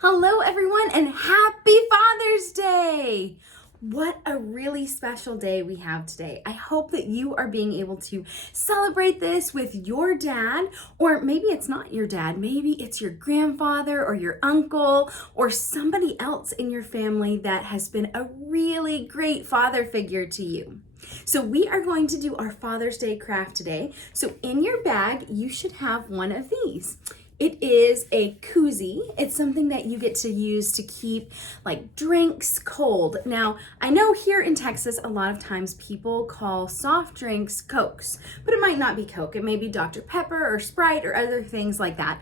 Hello, everyone, and happy Father's Day! What a really special day we have today. I hope that you are being able to celebrate this with your dad, or maybe it's not your dad. Maybe it's your grandfather or your uncle or somebody else in your family that has been a really great father figure to you. So we are going to do our Father's Day craft today. So in your bag, you should have one of these. It is a koozie. It's something that you get to use to keep like drinks cold. Now, I know here in Texas, a lot of times people call soft drinks Cokes, but it might not be Coke. It may be Dr. Pepper or Sprite or other things like that.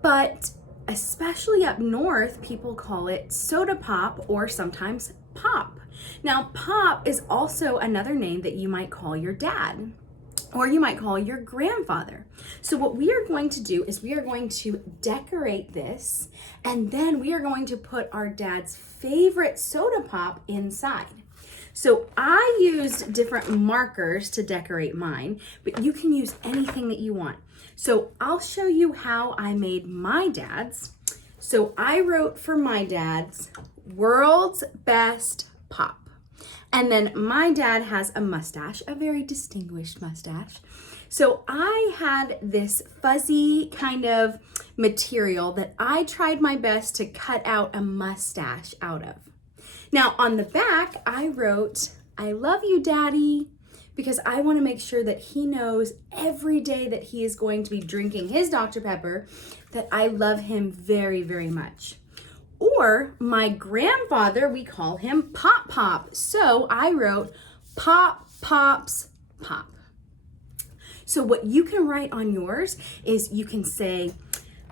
But especially up north, people call it soda pop or sometimes pop. Now, pop is also another name that you might call your dad, or you might call your grandfather. So what we are going to do is we are going to decorate this, and then we are going to put our dad's favorite soda pop inside. So I used different markers to decorate mine, but you can use anything that you want. So I'll show you how I made my dad's. So I wrote for my dad's, World's Best Pop. And then my dad has a mustache, a very distinguished mustache. So I had this fuzzy kind of material that I tried my best to cut out a mustache out of. Now on the back, I wrote, I love you, Daddy, because I want to make sure that he knows every day that he is going to be drinking his Dr. Pepper that I love him very, very much. Or my grandfather, we call him Pop Pop. So I wrote Pop Pops Pop. So what you can write on yours is you can say,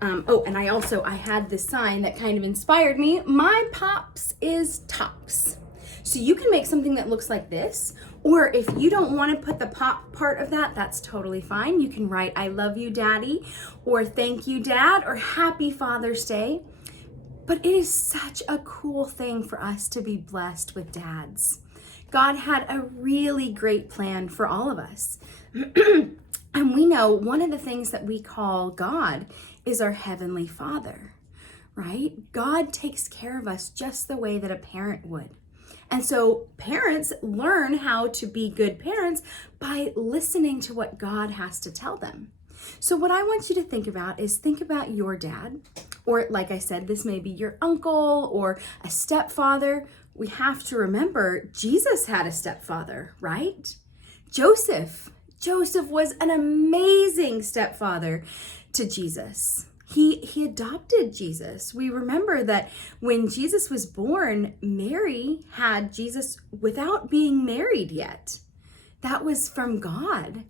and I had this sign that kind of inspired me. My pops is tops. So you can make something that looks like this, or if you don't want to put the pop part of that, that's totally fine. You can write, I love you, Daddy, or thank you, Dad, or happy Father's Day. But it is such a cool thing for us to be blessed with dads. God had a really great plan for all of us. And we know one of the things that we call God is our Heavenly Father, right? God takes care of us just the way that a parent would. And so parents learn how to be good parents by listening to what God has to tell them. So what I want you to think about is think about your dad, or like I said, this may be your uncle or a stepfather. We have to remember Jesus had a stepfather, right? Joseph was an amazing stepfather to Jesus. He adopted Jesus. We remember that when Jesus was born, Mary had Jesus without being married yet. That was from God.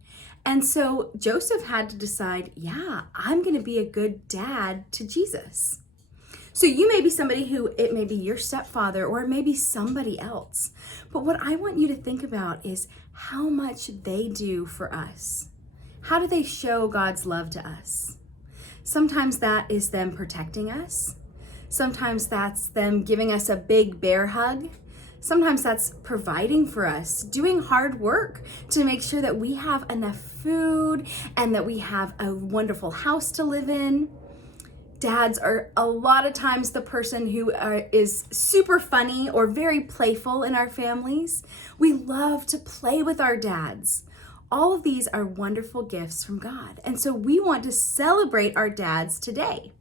And so Joseph had to decide, yeah, I'm going to be a good dad to Jesus. So you may be somebody who, it may be your stepfather or it may be somebody else. But what I want you to think about is how much they do for us. How do they show God's love to us? Sometimes that is them protecting us. Sometimes that's them giving us a big bear hug. Sometimes that's providing for us, doing hard work to make sure that we have enough food and that we have a wonderful house to live in. Dads are a lot of times the person who is super funny or very playful in our families. We love to play with our dads. All of these are wonderful gifts from God. And so we want to celebrate our dads today.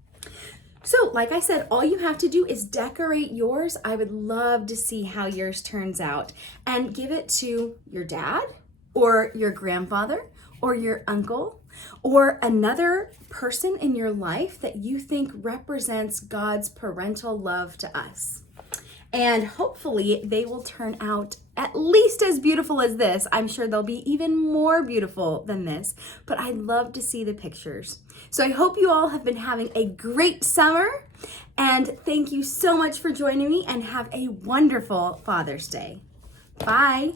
So like I said, all you have to do is decorate yours. I would love to see how yours turns out, and give it to your dad or your grandfather or your uncle or another person in your life that you think represents God's parental love to us. And hopefully they will turn out at least as beautiful as this. I'm sure they'll be even more beautiful than this, but I'd love to see the pictures. So I hope you all have been having a great summer, and thank you so much for joining me, and have a wonderful Father's Day. Bye.